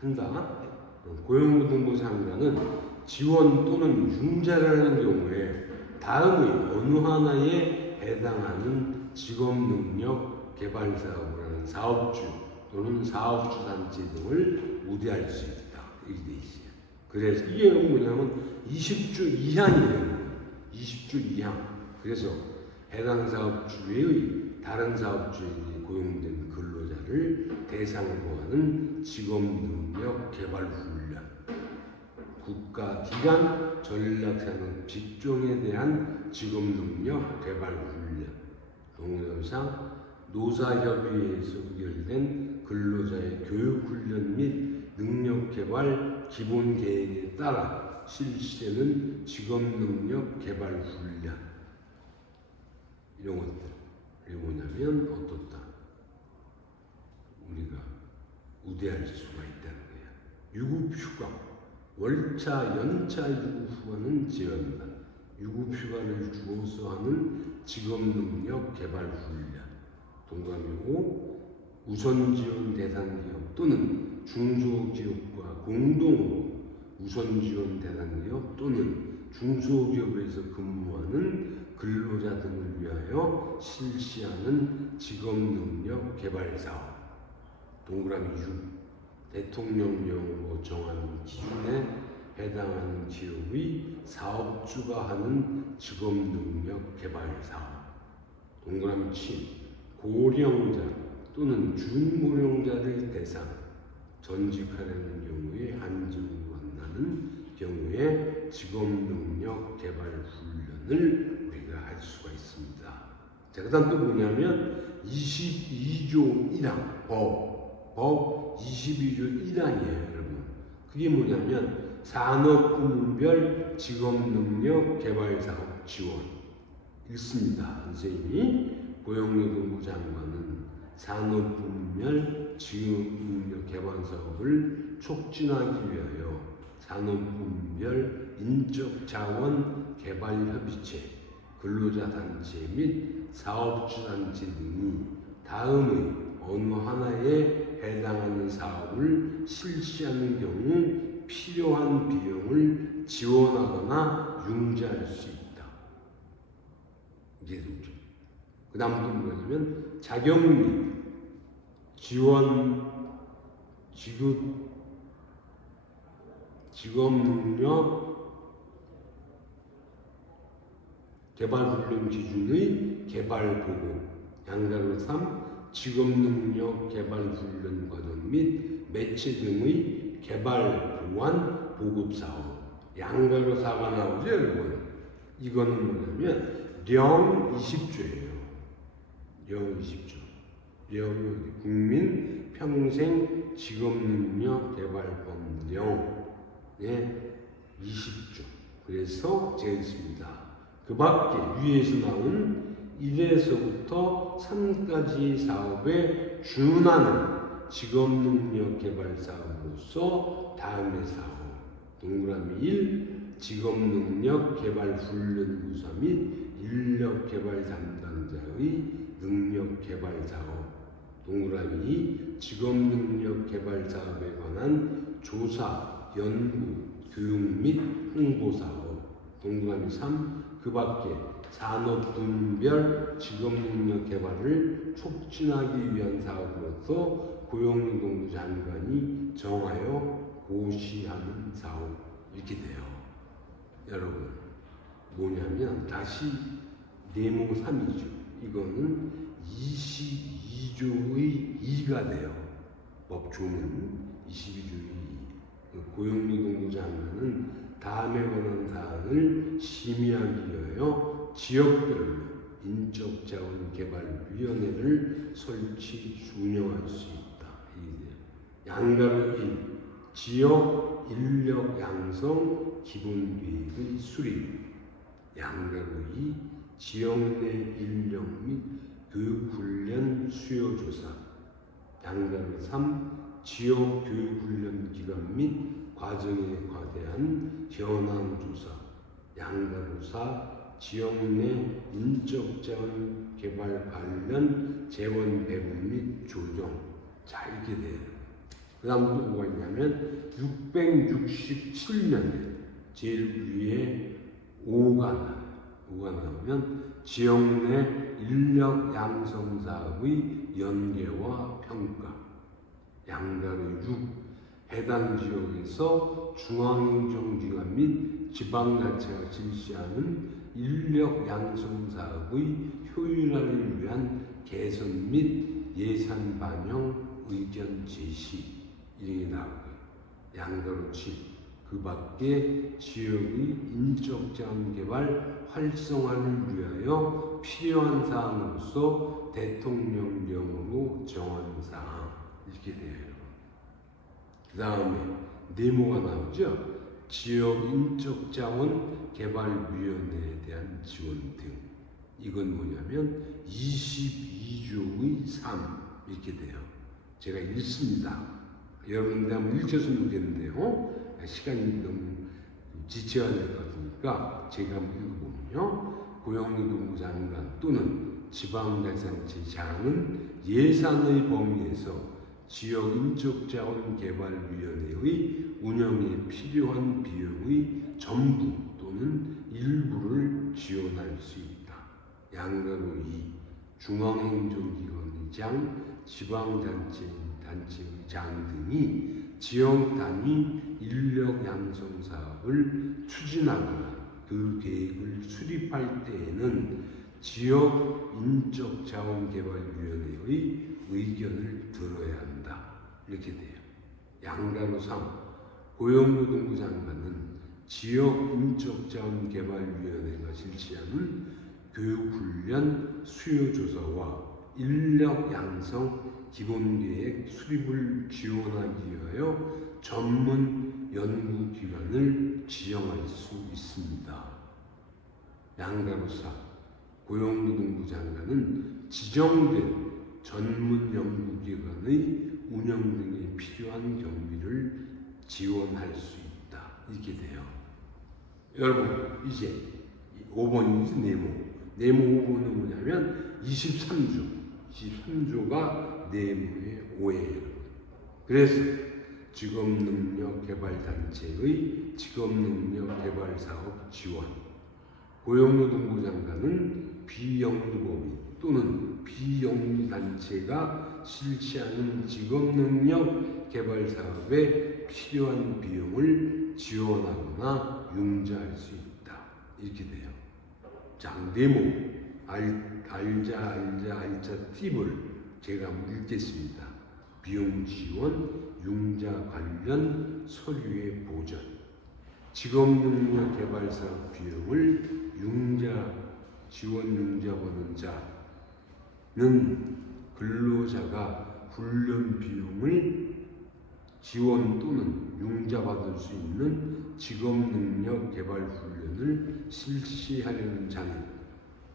한다. 고용노동부 장관은 지원 또는 융자를 하는 경우에 다음의 어느 하나에 해당하는 직업능력 개발사업을 하는 사업주 또는 사업주 단체 등을 우대할 수 있다. 이렇게 돼 있어요. 그래서 이게 뭐냐면 20주 이하이에요. 20주 이하. 그래서 해당 사업주의 다른 사업주에게 고용된 근로자를 대상으로 하는 직업능력 개발 훈련, 국가 기관 전략산업 직종에 대한 직업능력 개발 훈련, 동영상 노사협의회에서 의결된 근로자의 교육훈련 및 능력개발 기본계획에 따라 실시되는 직업능력 개발 훈련, 이런 것들. 이게 뭐냐면 어떻다? 우리가 우대할 수가 있다는 거야. 유급휴가, 월차, 연차 유급휴가는 제한다. 유급휴가를 주어서 하는 직업능력 개발 훈련. 동감이고 우선지원 대상기업 또는 중소기업과 공동으로 우선지원 대상기업 또는 중소기업에서 근무하는 근로자 등을 위하여 실시하는 직업능력 개발 사업. 동그라미 6. 대통령령으로 정하는 기준에 해당하는 기업의 사업주가 하는 직업능력 개발 사업. 동그라미 7. 고령자 또는 중고령자를 대상 전직하려는 경우에 한정을 만나는 경우에 직업능력 개발 훈련을 우리가 할 수가 있습니다. 자, 그 다음 또 뭐냐면 22조 1항 법 22조 1항이에요, 여러분. 그게 뭐냐면 산업부문별 직업능력 개발 사업 지원. 읽습니다, 선생님이. 고용노동부 장관은 산업부문별 직업능력 개발 사업을 촉진하기 위하여 산업부문별 인적자원 개발협의체, 근로자단체 및 사업주단체 등이 다음의 어느 하나에 해당하는 사업을 실시하는 경우 필요한 비용을 지원하거나 융자할 수 있다. 이게 좋죠. 그 다음 또 뭐냐면 자격 및 지원 직업능력 개발훈련 기준의 개발보고. 양가로 3. 직업능력 개발훈련 과정 및 매체 등의 개발 보완 보급사업. 양가로 4가 나오죠, 여러분. 이거는 뭐냐면 령 20조예요. 령 20조. 령 국민 평생 직업능력 개발법령 20조. 그래서 제했습니다. 그 밖에 위에서 나온 1에서부터 3까지 사업에 준하는 직업능력 개발 사업으로서 다음의 사업. 동그라미 1. 직업능력 개발 훈련 부서 및 인력 개발 담당자의 능력 개발 사업. 동그라미 2. 직업능력 개발 사업에 관한 조사, 연구, 교육 및 홍보 사업. 동그라미 3. 그 밖에 산업분별 직업능력 개발을 촉진하기 위한 사업으로서 고용노동부 장관이 정하여 고시하는 사업. 이렇게 돼요. 여러분, 뭐냐면 다시 네모 3이죠. 이거는 22조의 2가 돼요. 법조는 22조의 2. 고용노동부 장관은 다음에 관한 사항을 심의하기 위하여 지역별로 인적자원개발위원회를 설치, 운영할 수 있다. 양가로 1. 지역 인력 양성 기본계획의 수립. 양가로 2. 지역 내 인력 및 교육훈련 수요조사. 양가로 3. 지역 교육훈련 기간 및 과정에 대한 현황조사. 양가로 4. 지역 내 인적자원 개발 관련 재원 배분 및 조정. 자, 이렇게 돼요. 그 다음 또 뭐가 있냐면 667년에 제일 위에 5가 나오면 지역 내 인력 양성 사업의 연계와 평가. 양가로 6. 해당 지역에서 중앙행정기관 및 지방자치가 실시하는 인력 양성 사업의 효율화를 위한 개선 및 예산 반영 의견 제시 이렇게 나오고요. 양가로 7. 그 밖에 지역의 인적자원 개발 활성화를 위하여 필요한 사항으로서 대통령령으로 정한 사항 이렇게 돼요. 그 다음에 네모가 나오죠. 지역 인적자원 개발위원회에 대한 지원 등. 이건 뭐냐면 22조의 3 이렇게 돼요. 제가 읽습니다. 여러분들 한번 읽으셨으면 좋겠는데요. 시간이 너무 지체가 될 것 같으니까 제가 한번 읽어보면요. 고용노동부 장관 또는 지방자치단체장은 예산의 범위에서 지역 인적자원 개발위원회의 운영에 필요한 비용의 전부 또는 일부를 지원할 수 있다. 양가로 2. 중앙행정기관의장, 지방자치단체의장 등이 지역 단위 인력 양성 사업을 추진하거나 그 계획을 수립할 때에는 지역 인적자원개발위원회의 의견을 들어야 한다. 이렇게 돼요. 양가로 3. 고용노동부 장관은 지역 인적자원개발위원회가 실시하는 교육훈련 수요조사와 인력 양성 기본계획 수립을 지원하기 위하여 전문 연구기관을 지정할 수 있습니다. 양가로 4. 고용노동부 장관은 지정된 전문 연구기관의 운영 등에 필요한 경비를 지원할 수 있다. 이렇게 돼요. 여러분 이제 5번이지 네모 5번은 뭐냐면 23조가 네모의 5예요. 그래서 직업능력개발단체의 직업능력개발사업 지원. 고용노동부 장관은 비영리법인 또는 비영리단체가 실시하는 직업능력개발사업에 필요한 비용을 지원하거나 융자할 수 있다. 이렇게 돼요. 자, 네모 알자 팁을 제가 한번 읽겠습니다. 비용 지원, 융자 관련 서류의 보전. 직업능력 개발사업 비용을 지원 융자 받는 자는 근로자가 훈련 비용을 지원 또는 융자 받을 수 있는 직업능력 개발 훈련을 실시하려는 자는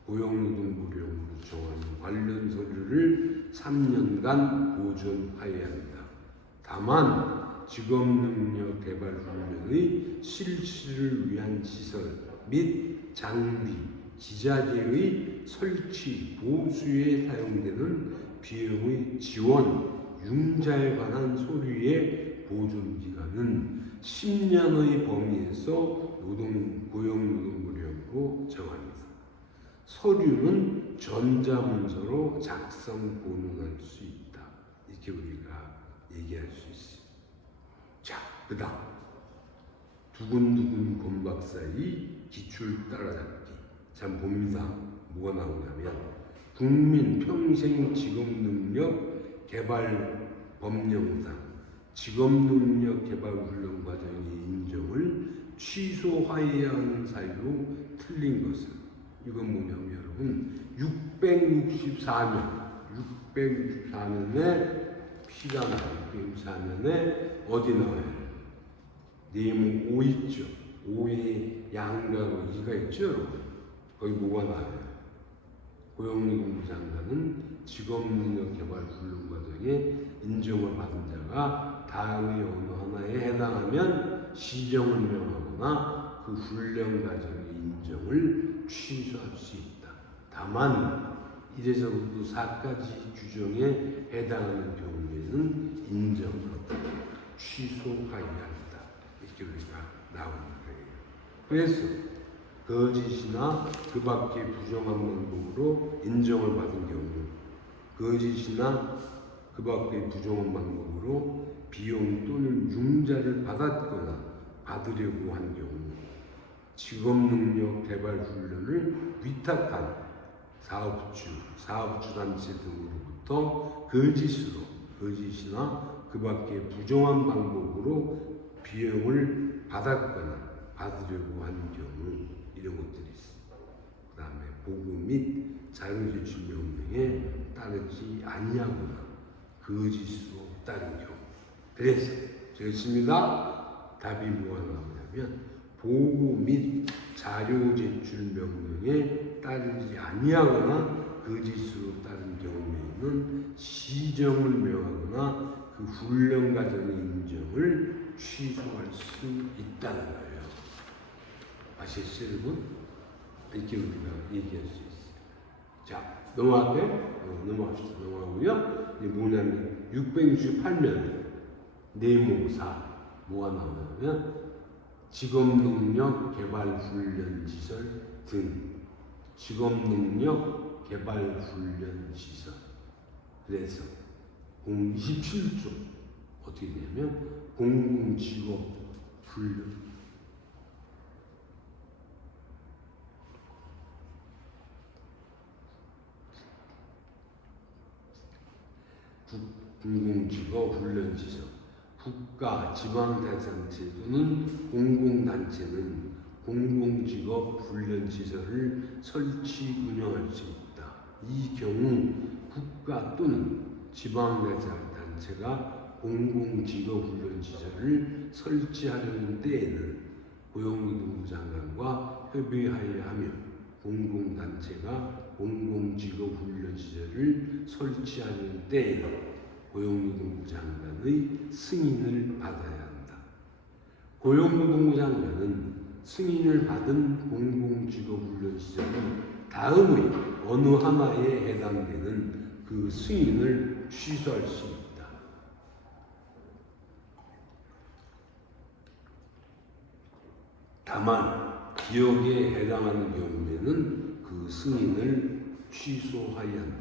고용노동부령으로 정하는 관련 서류를 3년간 보존하여야 합니다. 다만 직업능력 개발 훈련의 실시를 위한 시설 및 장비, 기자재의 설치, 보수에 사용되는 비용의 지원, 융자에 관한 서류의 보존 기간은 10년의 범위에서 고용노동부령으로 정합니다. 서류는 전자문서로 작성 보존할 수 있다. 이렇게 우리가 얘기할 수 있어요. 자, 그 다음 두근두근 곰박사의 기출 따라잡기. 참 봅니다. 뭐가 나오냐면 국민 평생 직업능력 개발 법령상 직업능력 개발 훈련 과정의 인정을 취소하여야 하는 사유로 틀린 것은 이건 뭐냐면 여러분 664년에 피가 나요. 664년에 어디 나와요? 네모 5 있죠. 5에 양가로 2가 있죠. 여러분. 거기 뭐가 나와요? 고용노동부 장관은 직업능력 개발 훈련 과정에 인정을 받은 자가 다음의 어느 하나에 해당하면 시정을 명하거나 그 훈련 과정의 인정을 취소할 수 있다. 다만 이래서부터 4가지 규정에 해당하는 경우에는 인정을 못합니다. 취소하여야 한다. 이렇게 우리가 나오는 거예요. 그래서 거짓이나 그 밖의 부정한 방법으로 인정을 받은 경우, 거짓이나 그 밖의 부정한 방법으로 비용 또는 융자를 받았거나 받으려고 한 경우, 직업능력 개발 훈련을 위탁한 사업주 단체 등으로부터 거짓이나 그 밖의 부정한 방법으로 비용을 받았거나 받으려고 한 경우, 이런 것들이 있습니다. 그 다음에 보고 및 자료제출 명령에 따르지 아니하거나 거짓으로 따른 경우. 그래서 좋습니다. 답이 뭐가 나오냐면 보고 및 자료 제출 명령에 따르지 아니하거나 거짓으로 따른 경우에는 시정을 명하거나 그 훈련 과정의 인정을 취소할 수 있다는 거예요. 아시겠어요, 여러분? 이렇게 우리가 얘기할 수 있어요. 자, 넘어갈게요. 넘어갑시다. 넘어가고요. 이제 뭐냐면 668면 내모사 뭐가 나오냐면 직업능력 개발 훈련 시설 등 직업능력 개발 훈련 시설. 그래서 27조 어떻게 되냐면 공공직업 훈련 공공직업 훈련시설, 국가, 지방자치단체 또는 공공단체는 공공직업 훈련시설을 설치, 운영할 수 있다. 이 경우 국가 또는 지방자치단체가 공공직업 훈련시설을 설치하려는 때에는 고용노동부 장관과 협의하여 하며 공공단체가 공공직업 훈련시설을 설치하는 때에는 고용노동부 장관의 승인을 받아야 한다. 고용노동부 장관은 승인을 받은 공공직업 훈련시설은 다음의 어느 하나에 해당되는 그 승인을 취소할 수 있다. 다만 기업에 해당하는 경우에는 그 승인을 취소하여야 한다.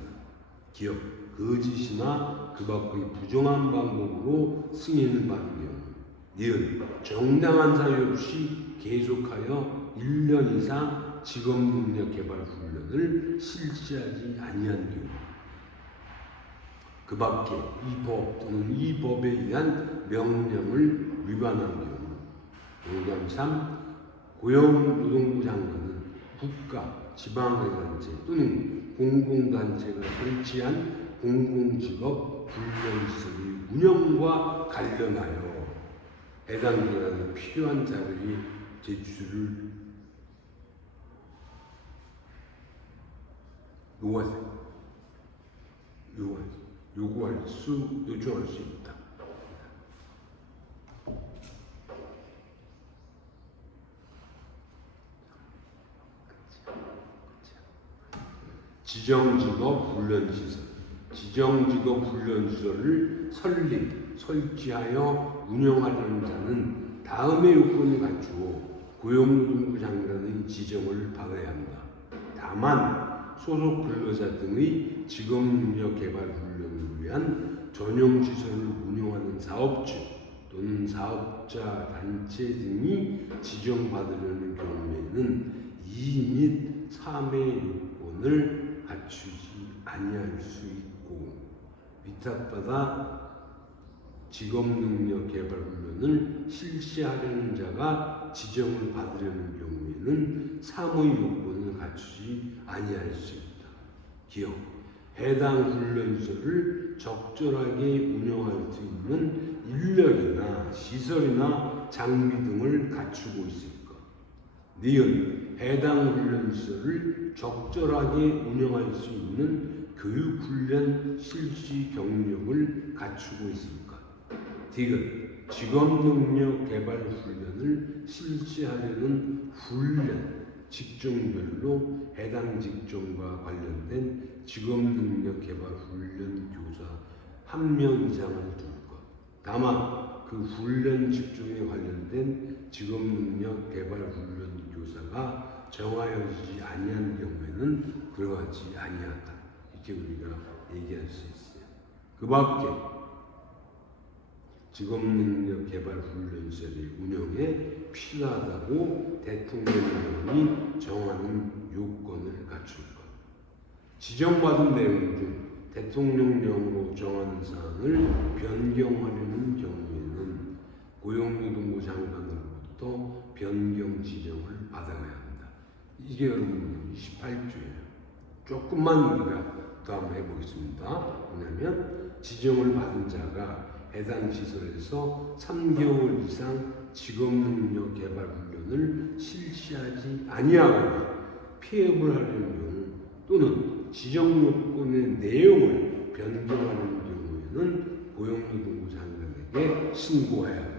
기업, 거짓이나 그 밖의 부정한 방법으로 승인을 받은 경우, 이은 정당한 사유 없이 계속하여 1년 이상 직업능력 개발 훈련을 실시하지 아니한 경우, 그 밖에 이 법 또는 이 법에 의한 명령을 위반한 경우, 용감 3. 고용노동부 장관은 국가, 지방자치단체 또는 공공단체가 설치한 공공직업 훈련시설의 운영과 관련하여 해당 기관에 필요한 자료의 제출을 요청할 수 있다. 지정직업 훈련시설, 지정직업 훈련시설을 설치하여 운영하려는 자는 다음의 요건을 갖추어 고용노동부 장관의 지정을 받아야 한다. 다만 소속 근로자 등의 직업능력 개발 훈련을 위한 전용시설을 운영하는 사업주 또는 사업자 단체 등이 지정받으려는 경우에는 2 및 3의 요건을 갖추지 아니할 수 있고, 위탁받아 직업능력 개발 훈련을 실시하려는 자가 지정을 받으려는 경우에는 3의 요건을 갖추지 아니할 수 있다. 기업, 해당 훈련시설을 적절하게 운영할 수 있는 인력이나 시설이나 장비 등을 갖추고 있을 것. 니은 해당 훈련시설을 적절하게 운영할 수 있는 교육훈련 실시 경력을 갖추고 있을 것. 디귿 직업능력 개발 훈련을 실시하려는 훈련 직종별로 해당 직종과 관련된 직업능력 개발 훈련 교사 1명 이상을 둘 것. 다만 그 그 훈련 직종에 관련된 직업능력 개발 훈련 교사가 정하여지지 아니한 경우에는 그러하지 아니하다. 이렇게 우리가 얘기할 수 있어요. 그 밖에 직업능력 개발 훈련소의 운영에 필요하다고 대통령령이 정하는 요건을 갖출 것. 지정받은 내용 중 대통령령으로 정하는 사항을 변경하려는 경우에는 고용노동부 장관으로부터 변경 지정을 받아야 합니다. 이게 여러분 28조예요. 조금만 우리가 더 한번 해보겠습니다. 뭐냐면 지정을 받은 자가 해당 시설에서 3개월 이상 직업능력 개발 훈련을 실시하지 아니하거나 폐업을 하려는 경우 또는 지정 요건의 내용을 변경하는 경우에는 고용노동부 장관에게 신고해야 합니다.